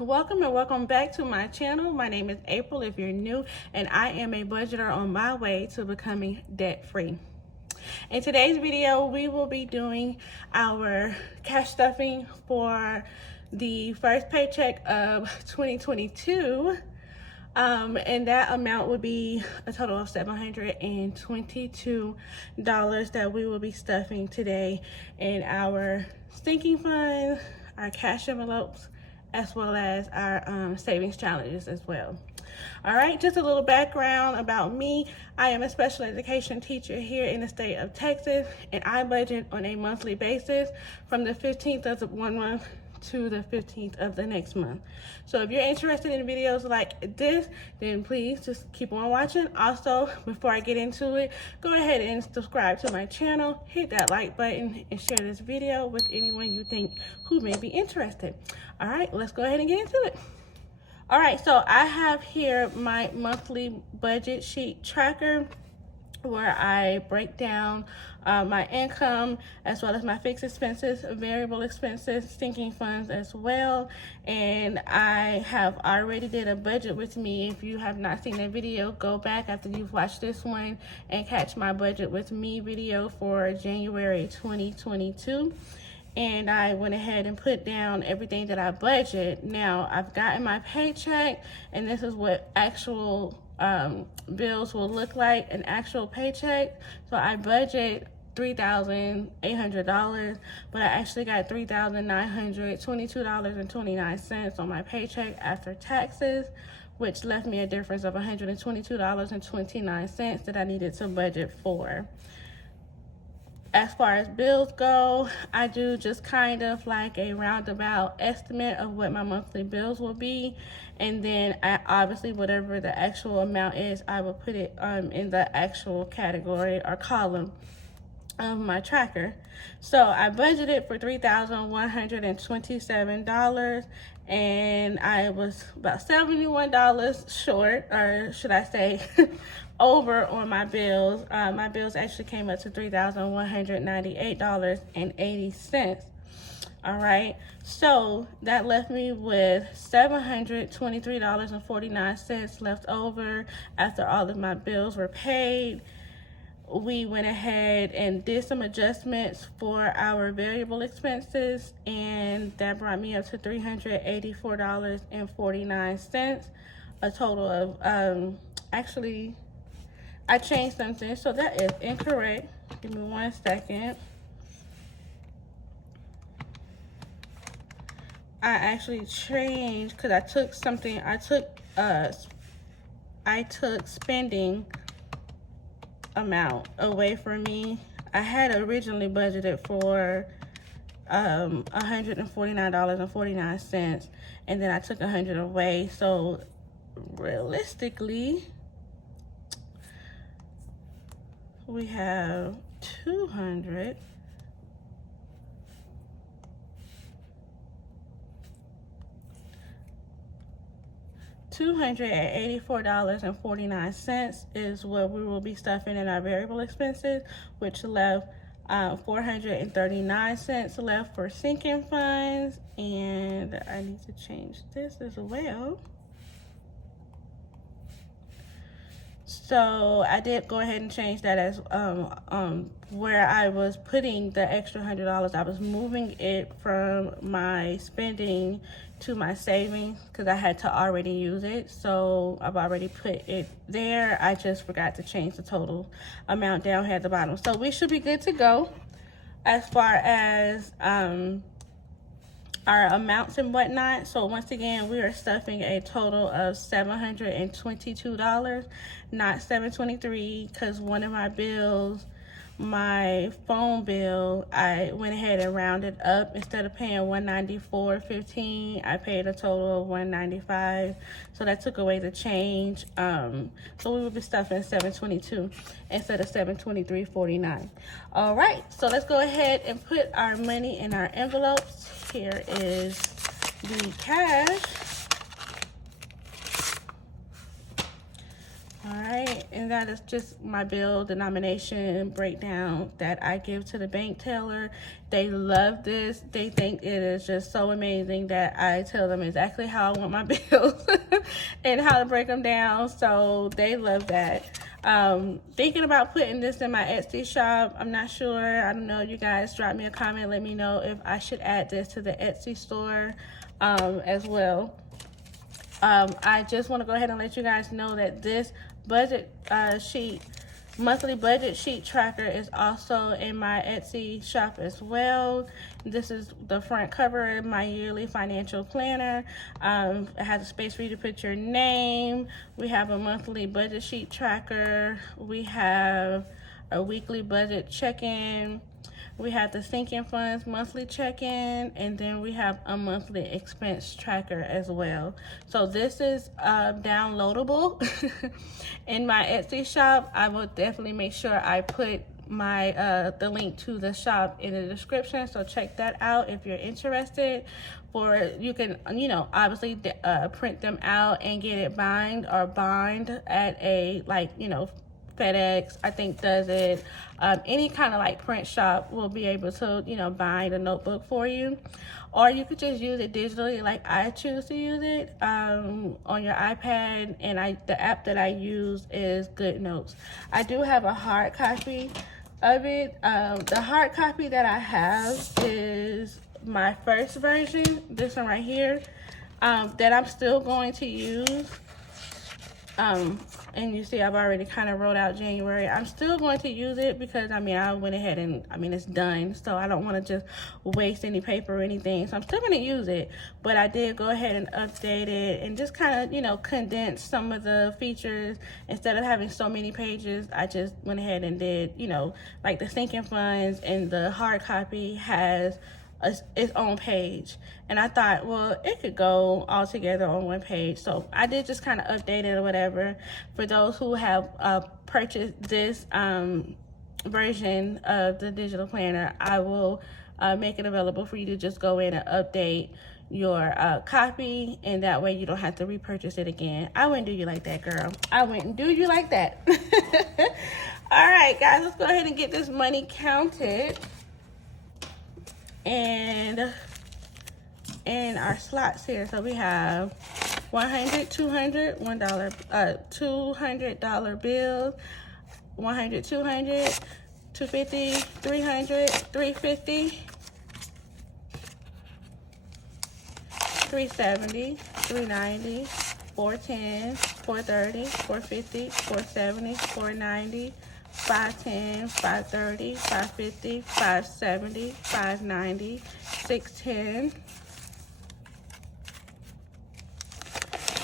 welcome and welcome back to my channel. My name is April if you're new, and I am a budgeter on my way to becoming debt-free. In today's video, we will be doing our cash stuffing for the first paycheck of 2022. And that amount would be a total of $722 that we will be stuffing today in our sinking fund, our cash envelopes, as well as our savings challenges as well. All right, just a little background about me. I am a special education teacher here in the state of Texas, and I budget on a monthly basis from the 15th of one month to the 15th of the next month. So if you're interested in videos like this, then please just keep on watching. Also, before I get into it, go ahead and subscribe to my channel, hit that like button, and share this video with anyone you think who may be interested. All right, let's go ahead and get into it. All right, so I have here my monthly budget sheet tracker where I break down my income as well as my fixed expenses, variable expenses, sinking funds as well. And I have already did a budget with me. If you have not seen that video, go back after you've watched this one and catch my budget with me video for January 2022. And I went ahead and put down everything that I budget. Now I've gotten my paycheck, and this is what actual bills will look like, an actual paycheck. So I budget $3,800, but I actually got $3,922.29 on my paycheck after taxes, which left me a difference of $122.29 that I needed to budget for. As far as bills go, I do just kind of like a roundabout estimate of what my monthly bills will be. And then obviously whatever the actual amount is, I will put it in the actual category or column of my tracker. So I budgeted for $3,127, and I was about $71 short, or should I say over on my bills. My bills actually came up to $3,198.80. All right, so that left me with $723.49 left over after all of my bills were paid. We went ahead and did some adjustments for our variable expenses, and that brought me up to $384.49. A total of, actually, I changed something, so that is incorrect. Give me 1 second. I actually changed because I took something, I took spending amount away from me. I had originally budgeted for $149.49, and then I took $100 away. So realistically, we have $284.49 is what we will be stuffing in our variable expenses, which left 439 cents left for sinking funds. And I need to change this as well. So I did go ahead and change that as where I was putting the extra $100. I was moving it from my spending to my savings because I had to already use it. So I've already put it there. I just forgot to change the total amount down here at the bottom. So we should be good to go as far as our amounts and whatnot. So once again, we are stuffing a total of $722, not $723, because one of my bills, my phone bill, I went ahead and rounded up. Instead of paying $194.15, I paid a total of $195. So that took away the change. So we will be stuffing $722 instead of $723.49. All right, so let's go ahead and put our money in our envelopes. Here is the cash. All right, and and that is just my bill denomination breakdown that I give to the bank teller. They love this. They think it is just so amazing that I tell them exactly how I want my bills and how to break them down. So they love that. Thinking about putting this in my Etsy shop. I'm not sure. I don't know. You guys drop me a comment. Let me know if I should add this to the Etsy store as well. I just want to go ahead and let you guys know that this budget sheet, monthly budget sheet tracker, is also in my Etsy shop as well. This is the front cover of my yearly financial planner. It has a space for you to put your name. We have a monthly budget sheet tracker. We have a weekly budget check-in. We have the sinking funds monthly check-in, and then we have a monthly expense tracker as well. So this is downloadable in my Etsy shop. I will definitely make sure I put my the link to the shop in the description, so check that out if you're interested. For you can, you know, obviously print them out and get it bind at a, like, you know, FedEx, I think, does it. Any kind of like print shop will be able to, you know, bind a notebook for you. Or you could just use it digitally, like I choose to use it on your iPad. And the app that I use is GoodNotes. I do have a hard copy of it. The hard copy that I have is my first version, this one right here, that I'm still going to use. And you see I've already kind of wrote out January. I'm still going to use it because, I mean, I went ahead and, I mean, it's done. So I don't want to just waste any paper or anything. So I'm still going to use it. But I did go ahead and update it and just kind of, you know, condense some of the features. Instead of having so many pages, I just went ahead and did, you know, like the sinking funds, and the hard copy has its own page. And I thought, well, it could go all together on one page. So I did just kind of update it or whatever. For those who have purchased this version of the digital planner, I will make it available for you to just go in and update your copy, and that way you don't have to repurchase it again. I wouldn't do you like that, girl. I wouldn't do you like that. All right, guys, let's go ahead and get this money counted. And in our slots here, so we have 100, 200, $1, $200 bills, 100, 200, 250, 300, 350, 370, 390, 410, 430, 450, 470, 490, 510, 530, 550, 570, 590, 610,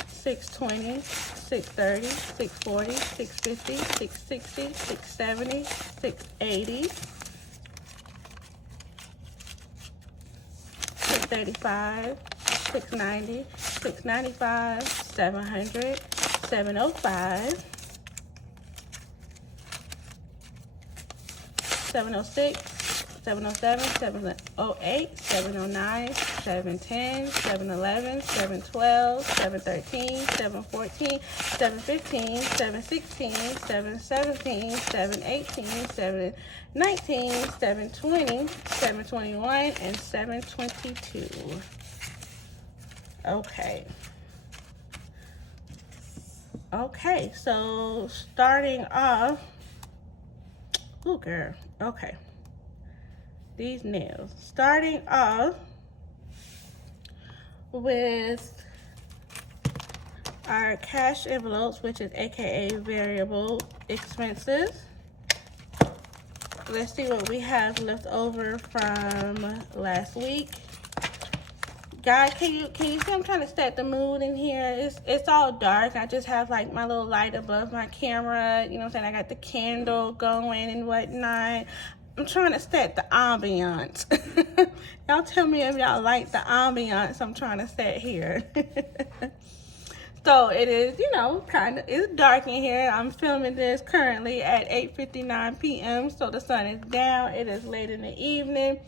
620, 630, 640, 650, 660, 670, 680, 635, 690, 695, 700, 705, 706, 707, 708, 709, 710, 711, 712, 713, 714, 715, 716, 717, 718, 719, 720, 721, and 722. Okay, so starting off, ooh, girl, okay. These nails. Starting off with our cash envelopes, which is AKA variable expenses. Let's see what we have left over from last week. Guys, can you see I'm trying to set the mood in here? It's all dark. I just have like my little light above my camera. You know what I'm saying? I got the candle going and whatnot. I'm trying to set the ambiance. Y'all tell me if y'all like the ambiance I'm trying to set here. So it is, you know, it's dark in here. I'm filming this currently at 8:59 p.m. So the sun is down. It is late in the evening.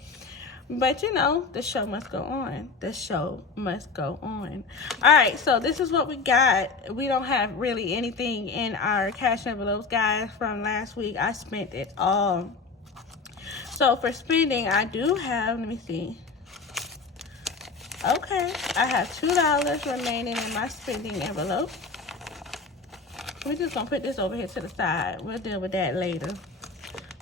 But you know, the show must go on. The show must go on. All right, so this is what we got. We don't have really anything in our cash envelopes, guys. From last week, I spent it all. So for spending, I do have, let me see. Okay, I have $2 remaining in my spending envelope. We're just gonna put this over here to the side. We'll deal with that later.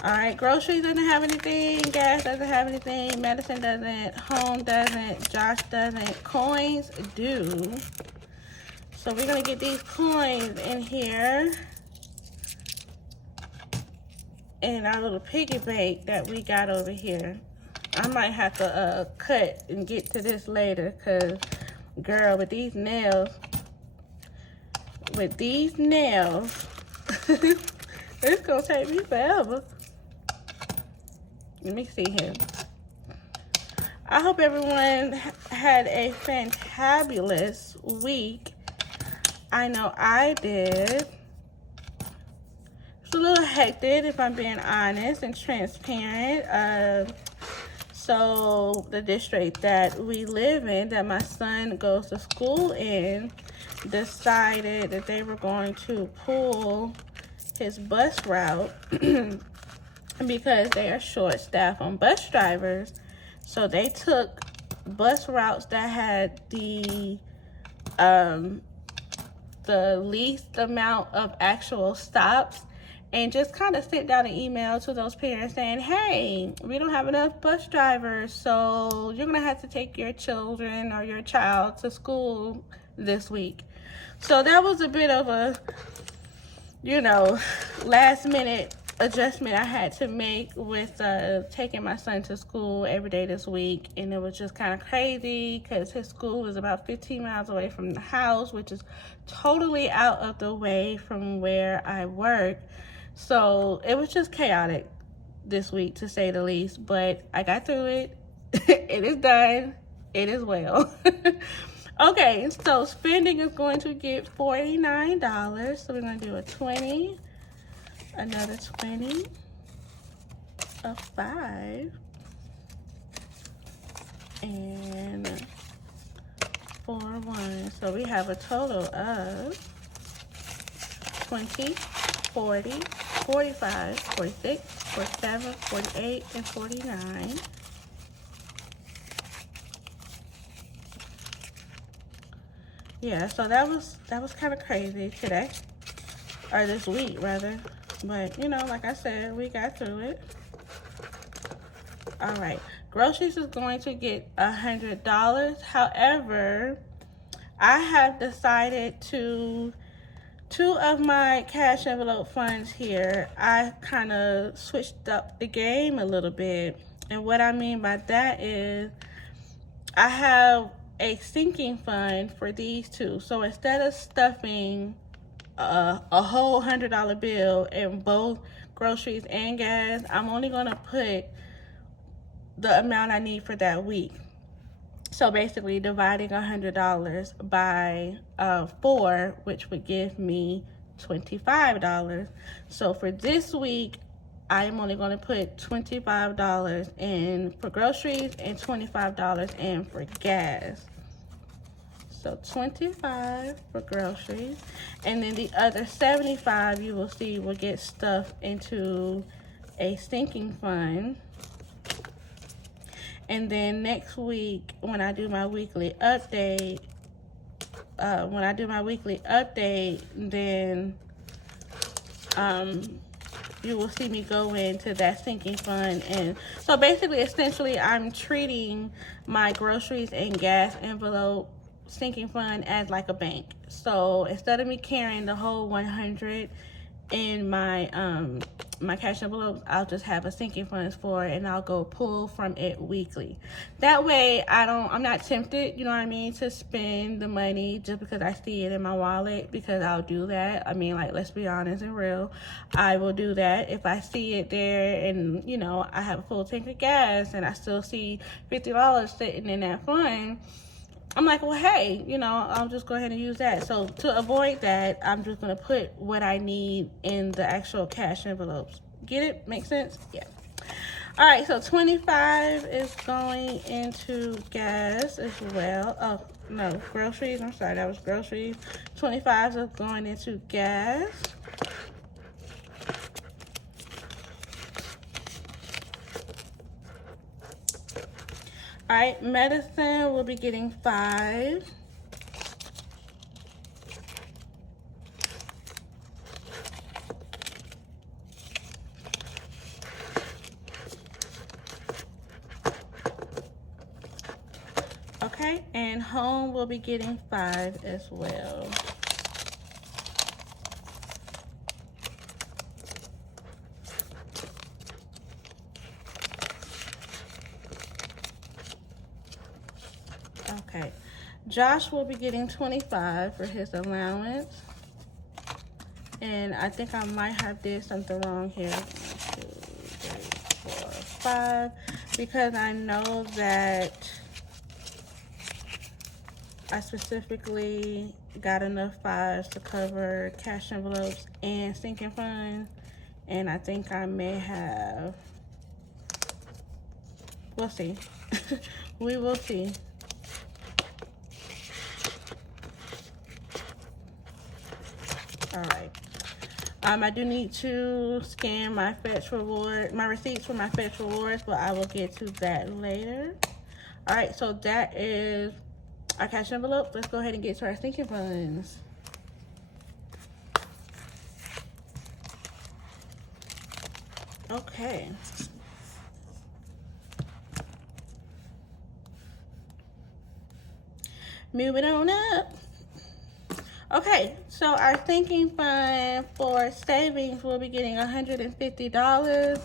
All right, groceries doesn't have anything, gas doesn't have anything, medicine doesn't, home doesn't, Josh doesn't, coins do. So we're gonna get these coins in here in our little piggy bank that we got over here. I might have to cut and get to this later, cause girl, with these nails, it's gonna take me forever. Let me see here. I hope everyone had a fantabulous week. I know I did. It's a little hectic, if I'm being honest and transparent. So the district that we live in, that my son goes to school in, decided that they were going to pull his bus route because they are short staffed on bus drivers. So they took bus routes that had the least amount of actual stops, and just kind of sent out an email to those parents saying, hey, we don't have enough bus drivers, so you're gonna have to take your children or your child to school this week. So that was a bit of a, you know, last minute adjustment I had to make with taking my son to school every day this week. And it was just kind of crazy because his school was about 15 miles away from the house, which is totally out of the way from where I work. So it was just chaotic this week, to say the least, but I got through it. It is done. It is well. Okay, so spending is going to get $49. So we're going to do a 20, another 20, a 5, and 4 1. So we have a total of 20, 40, 45, 46, 47, 48, and 49. Yeah, so that was kind of crazy today, or this week rather. But you know, like I said, we got through it. All right, groceries is going to get $100. However, I have decided to, two of my cash envelope funds here, I kind of switched up the game a little bit. And what I mean by that is I have a sinking fund for these two. So instead of stuffing a whole $100 bill in both groceries and gas, I'm only going to put the amount I need for that week. So basically dividing $100 by 4, which would give me $25. So for this week, I'm only going to put $25 in for groceries and $25 in for gas. So $25 for groceries, and then the other $75 you will see will get stuffed into a sinking fund. And then next week, when I do my weekly update, then you will see me go into that sinking fund. And so basically, essentially, I'm treating my groceries and gas envelope sinking fund as like a bank. So instead of me carrying the whole 100 in my my cash envelopes, I'll just have a sinking funds for it, and I'll go pull from it weekly. That way I'm not tempted, you know what I mean, to spend the money just because I see it in my wallet, because I'll do that. I mean, like, let's be honest and real, I will do that if I see it there and, you know, I have a full tank of gas and I still see $50 sitting in that fund. I'm like, well, hey, you know, I'll just go ahead and use that. So to avoid that, I'm just going to put what I need in the actual cash envelopes. Get it? Make sense? Yeah. All right, so 25 is going into gas as well. Oh, no, groceries. I'm sorry, that was groceries. 25 is going into gas. All right, medicine, we'll be getting 5. Okay, and home will be getting 5 as well. Okay, Josh will be getting 25 for his allowance. And I think I might have did something wrong here. 1, 2, 3, 4, 5. Because I know that I specifically got enough 5s to cover cash envelopes and sinking funds. And I think I may have, we'll see. We will see. All right. I do need to scan my Fetch Reward, my receipts for my Fetch Rewards, but I will get to that later. All right, so that is our cash envelope. Let's go ahead and get to our sinking funds. Okay. Moving on up. Okay, so our sinking fund for savings will be getting $150.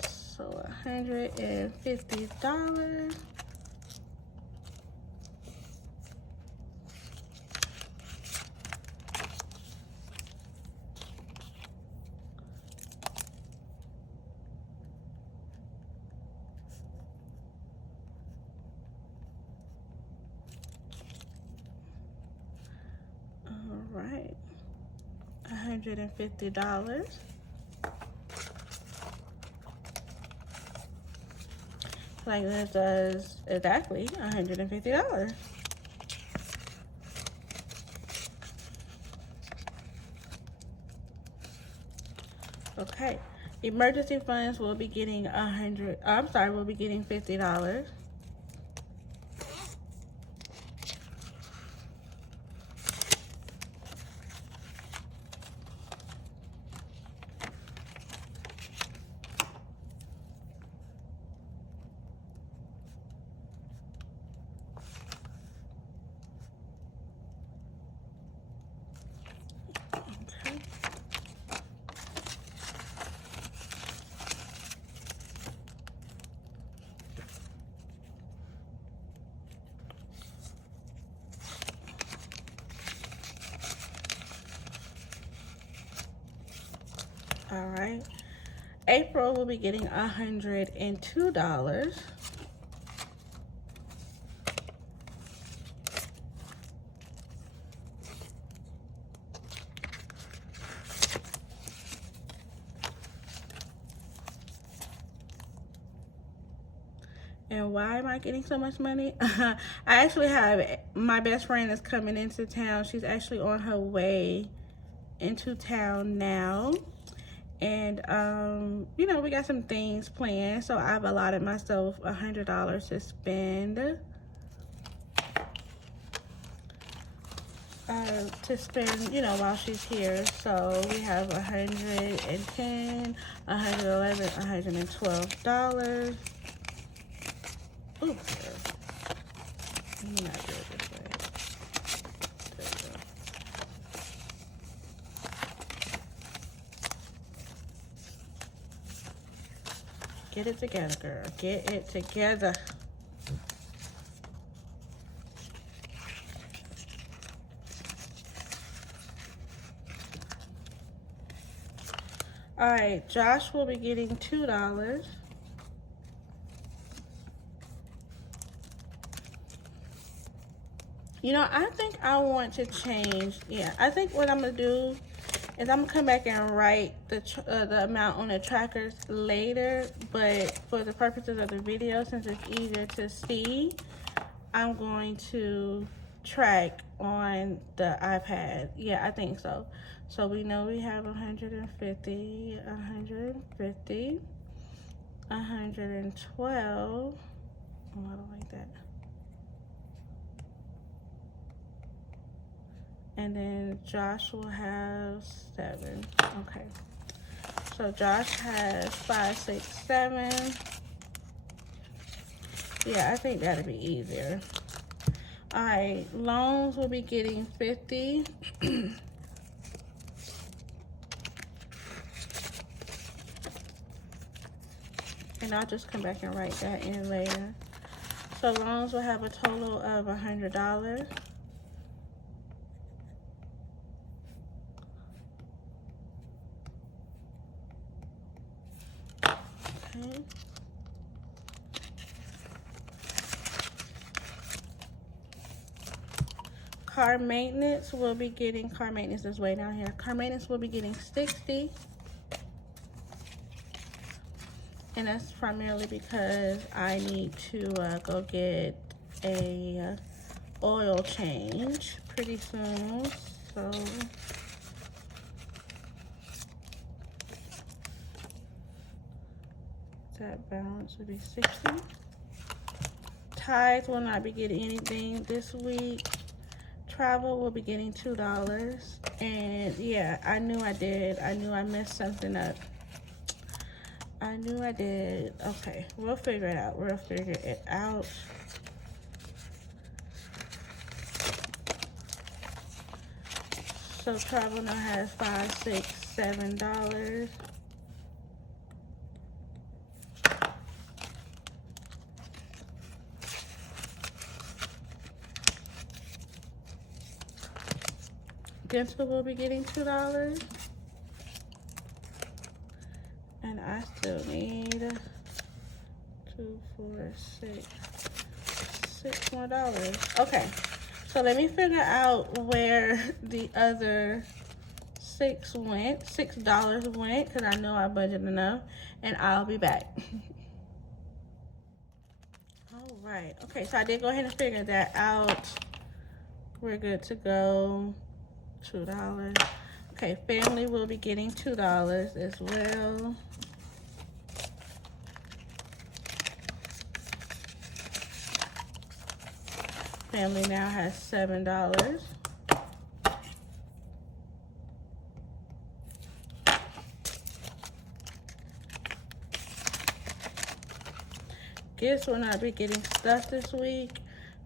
So $150. All right, $150. Like this does exactly $150. Okay, emergency funds will be getting we'll be getting $50. All right, April will be getting $102. And why am I getting so much money? I actually have, my best friend is coming into town. She's actually on her way into town now. And, you know, we got some things planned. So I've allotted myself $100 to spend. You know, while she's here. So we have $110, $111, $112. Ooh, let me not do it this way. There we go. Get it together, girl. Get it together. All right, Josh will be getting $2. You know, I think I want to change. Yeah, I think what I'm going to do is I'm gonna come back and write the amount on the trackers later, but for the purposes of the video, since it's easier to see, I'm going to track on the iPad. Yeah, I think so. So we know we have 150, 150, 112. Oh, I don't like that. And then Josh will have 7. Okay. So Josh has 5, 6, 7. Yeah, I think that'll be easier. All right, loans will be getting 50. And I'll just come back and write that in later. So loans will have a total of $100. Okay. Car maintenance will be getting, car maintenance is way down here. Car maintenance will be getting 60. And that's primarily because I need to go get a oil change pretty soon. So that balance would be 60. Tithes will not be getting anything this week. Travel will be getting $2. And yeah, I knew I did. I knew I messed something up. I knew I did. Okay, we'll figure it out. We'll figure it out. So travel now has $5, $6, $7. Dental will be getting $2. And I still need 2, 4, 6 more dollars. Okay, so let me figure out where the other $6 went, because I know I budgeted enough, and I'll be back. All right, okay, so I did go ahead and figure that out. We're good to go. $2. Okay, family will be getting $2 as well. Family now has $7. Gifts will not be getting stuff this week.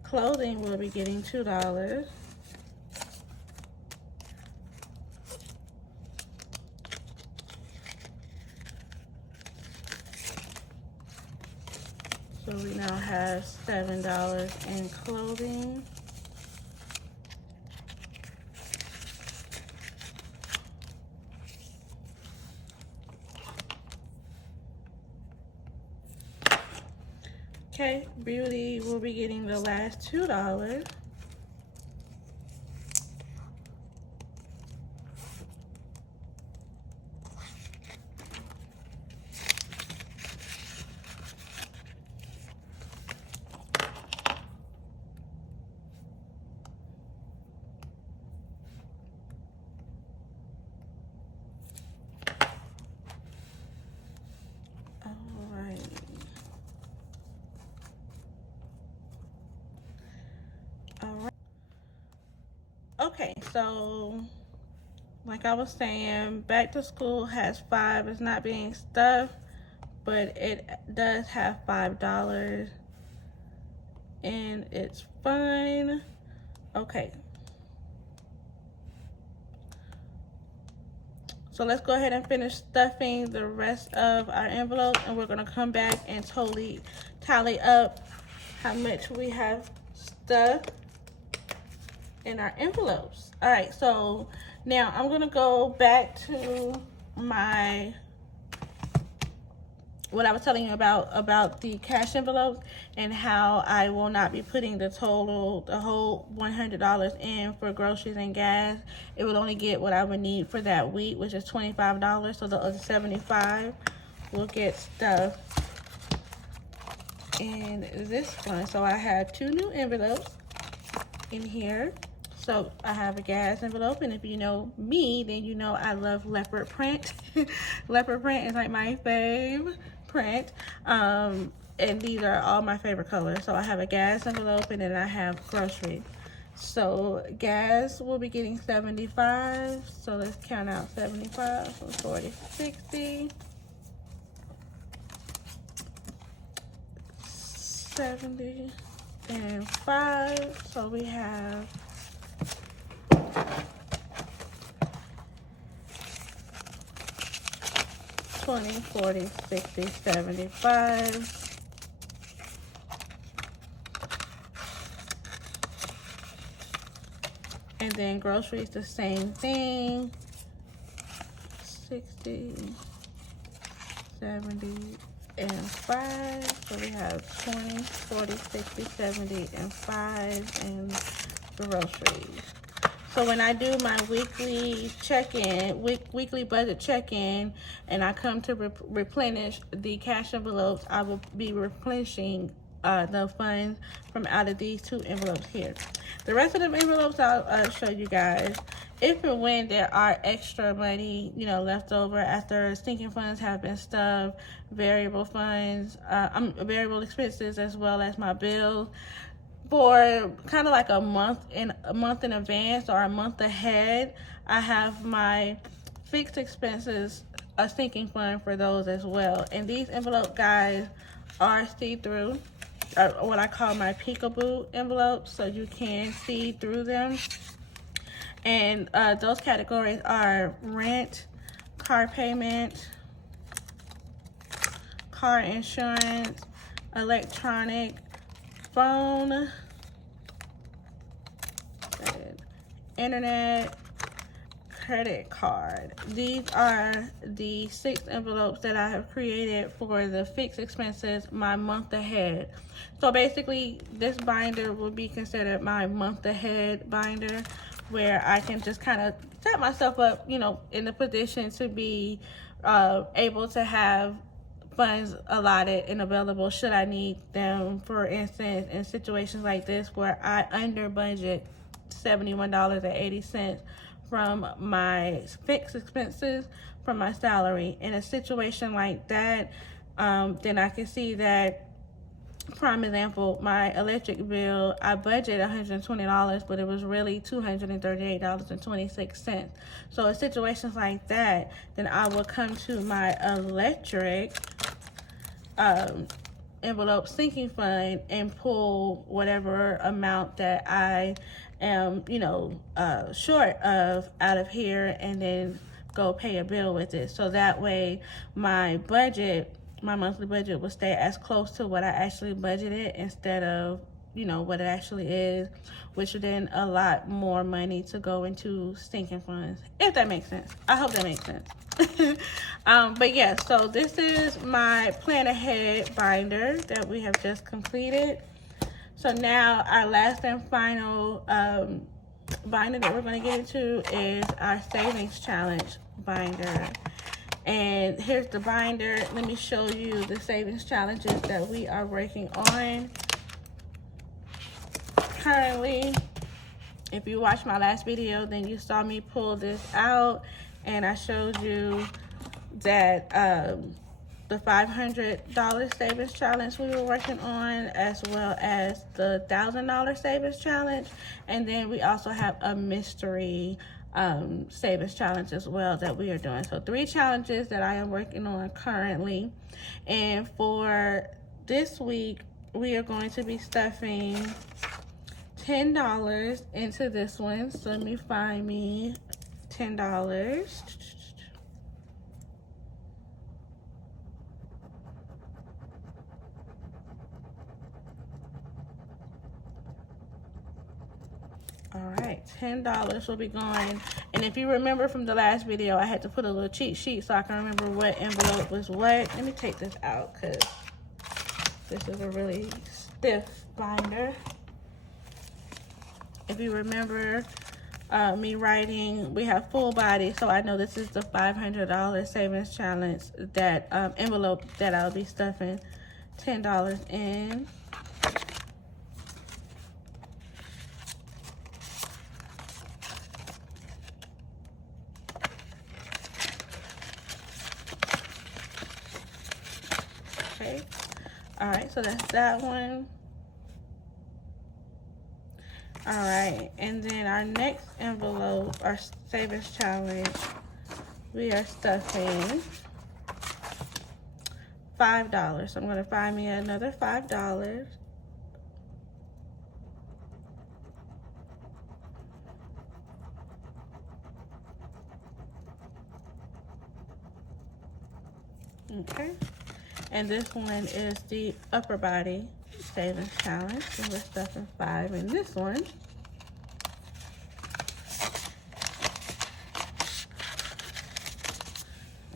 Clothing will be getting $2. So we now have $7 in clothing. Okay, beauty will be getting the last $2. Okay, so like I was saying, back to school has 5. It's not being stuffed, but it does have $5 and it's fine. Okay, so let's go ahead and finish stuffing the rest of our envelope, and we're gonna come back and totally tally up how much we have stuffed in our envelopes. All right, so now I'm gonna go back to my what I was telling you about the cash envelopes, and how I will not be putting the whole $100 in for groceries and gas. It would only get what I would need for that week, which is $25. So the other $75 will get stuff in this one. So I have 2 new envelopes in here. So I have a gas envelope, and if you know me, then you know I love leopard print. Leopard print is like my fave print. And these are all my favorite colors. So I have a gas envelope, and then I have grocery. So gas will be getting 75. So let's count out 75. So 40, 60, 70, and 5. So we have 20, 40, 60, 75. And then groceries, the same thing. 60, 70, and 5. So we have 20, 40, 60, 70, and 5 and groceries. So when I do my weekly check-in, weekly budget check-in, and I come to replenish the cash envelopes, I will be replenishing the funds from out of these 2 envelopes here. The rest of the envelopes I'll show you guys. If and when there are extra money, you know, left over after sinking funds have been stuffed, variable funds, variable expenses, as well as my bills, for kind of like a month in advance or a month ahead, I have my fixed expenses, a sinking fund for those as well. And these envelope guys are see-through, what I call my peekaboo envelopes, so you can see through them. And those categories are rent, car payment, car insurance, electronic, phone, internet, credit card. These are the 6 envelopes that I have created for the fixed expenses my month ahead. So basically, this binder will be considered my month ahead binder, where I can just kind of set myself up, you know, in the position to be able to have funds allotted and available should I need them. For instance, in situations like this where I under budget $71.80 from my fixed expenses from my salary. In a situation like that, then I can see that, prime example, my electric bill, I budgeted $120, but it was really $238.26. So in situations like that, then I will come to my electric envelope sinking fund and pull whatever amount that I am, you know, short of out of here, and then go pay a bill with it. So that way my budget, my monthly budget, will stay as close to what I actually budgeted instead of, you know, what it actually is, which would then a lot more money to go into sinking funds, if that makes sense. I hope that makes sense. But yeah, so this is my plan ahead binder that we have just completed. So now our last and final binder that we're going to get into is our savings challenge binder. And here's the binder. Let me show you the savings challenges that we are working on currently. If you watched my last video, then you saw me pull this out, and I showed you that the $500 savings challenge we were working on, as well as the $1,000 savings challenge. And then we also have a mystery savings challenge as well that we are doing. So 3 challenges that I am working on currently. And for this week, we are going to be stuffing $10 into this one. So let me find me $10. All All right, $10 will be going. And if you remember from the last video, I had to put a little cheat sheet so I can remember what envelope was what. Let me take this out because this is a really stiff binder. If you remember me writing, we have full body, so I know this is the $500 savings challenge, that envelope that I'll be stuffing $10 in. Okay, all right, so that's that one. All right, and then our next envelope, our savings challenge, we are stuffing $5. So I'm gonna find me another $5. Okay, and this one is the upper body savings challenge. So we're stuffing 5 in this one.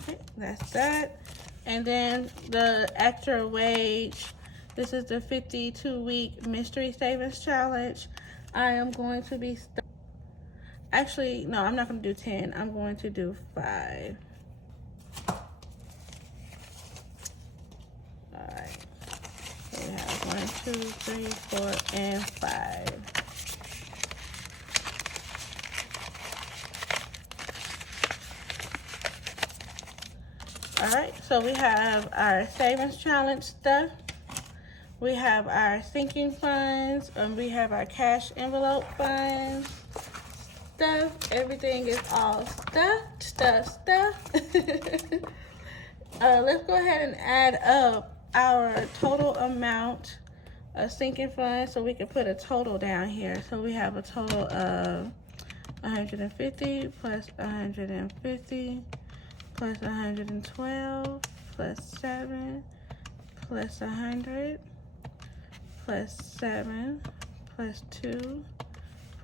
Okay, that's that. And then the extra wage, this is the 52-week mystery savings challenge. I am going to be actually, no, I'm not going to do 10. I'm going to do 5. We have 1, 2, 3, 4, and 5. All right, so we have our savings challenge stuff. We have our sinking funds, and we have our cash envelope funds stuff. Everything is all stuff. Let's go ahead and add up our total amount of sinking funds so we can put a total down here. So we have a total of 150 plus 150 plus 112 plus 7 plus 100 plus 7 plus 2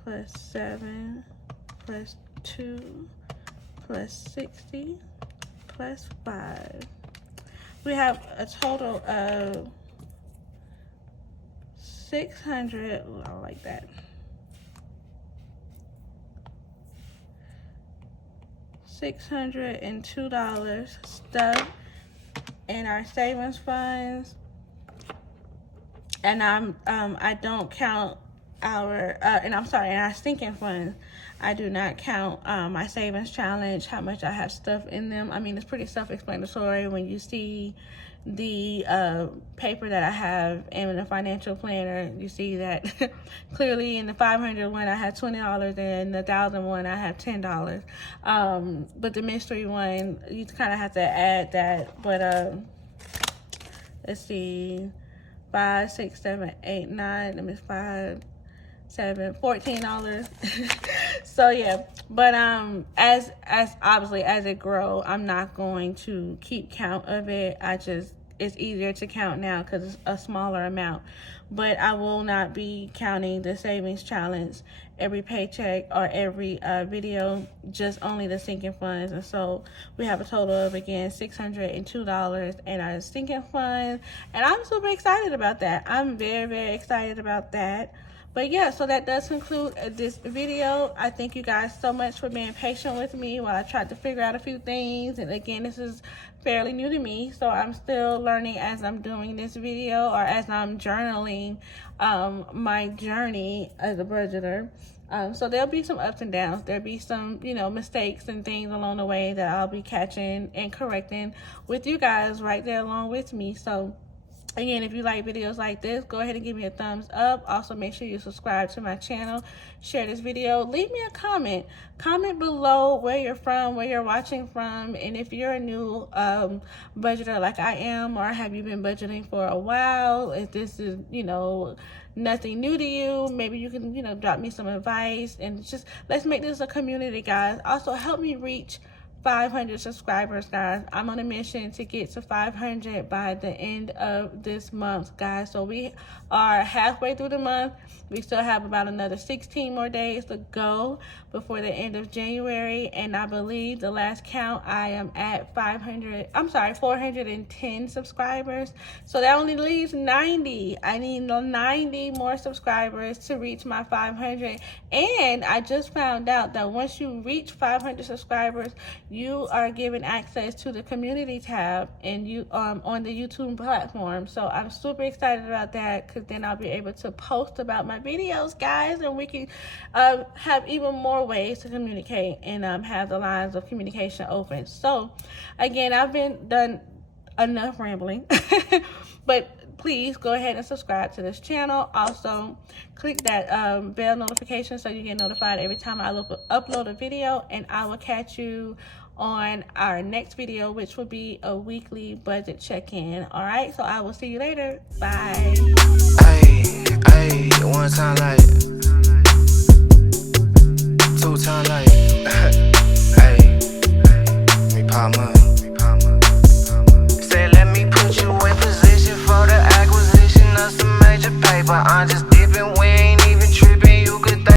plus 7 plus 2 plus 60 plus 5. We have a total of 600, I don't like that. $602 stuff in our savings funds. And I don't count our, in our sinking funds. I do not count my savings challenge, how much I have stuff in them. I mean, it's pretty self-explanatory when you see the paper that I have in the financial planner. You see that clearly in the 500 one I have $20 and the 1,000 one I have $10. But the mystery one, you kind of have to add that. But let's see, 5, 6, 7, 8, 9. Let me $5, 7, $14. So yeah, but as obviously as it grows, I'm not going to keep count of it. It's easier to count now because it's a smaller amount. But I will not be counting the savings challenge every paycheck or every video, just only the sinking funds. And so we have a total of, again, $602 in our sinking fund, and I'm super excited about that. I'm very, very excited about that. But yeah, so that does conclude this video. I thank you guys so much for being patient with me while I tried to figure out a few things. And again, this is fairly new to me, so I'm still learning as I'm doing this video or as I'm journaling my journey as a budgeter. So there'll be some ups and downs. There'll be some, mistakes and things along the way that I'll be catching and correcting with you guys right there along with me. So again, if you like videos like this, go ahead and give me a thumbs up. Also, make sure you subscribe to my channel. Share this video. Leave me a comment. Comment below where you're from, where you're watching from, and if you're a new budgeter like I am, or have you been budgeting for a while, if this is, nothing new to you, maybe you can, drop me some advice, and just let's make this a community, guys. Also, help me reach 500 subscribers, guys. I'm on a mission to get to 500 by the end of this month, guys. So we are halfway through the month. We still have about another 16 more days to go before the end of January, and I believe the last count I am at 410 subscribers. So that only leaves 90. I need 90 more subscribers to reach my 500. And I just found out that once you reach 500 subscribers, you are given access to the community tab and you on the YouTube platform. So I'm super excited about that, because then I'll be able to post about my videos, guys, and we can have even more ways to communicate and have the lines of communication open. So again, I've been done enough rambling, but please go ahead and subscribe to this channel. Also, click that bell notification so you get notified every time I upload a video, and I will catch you on our next video, which will be a weekly budget check-in. All right, so I will see you later. Bye. Hey, one time like, two time like, hey, me pop money.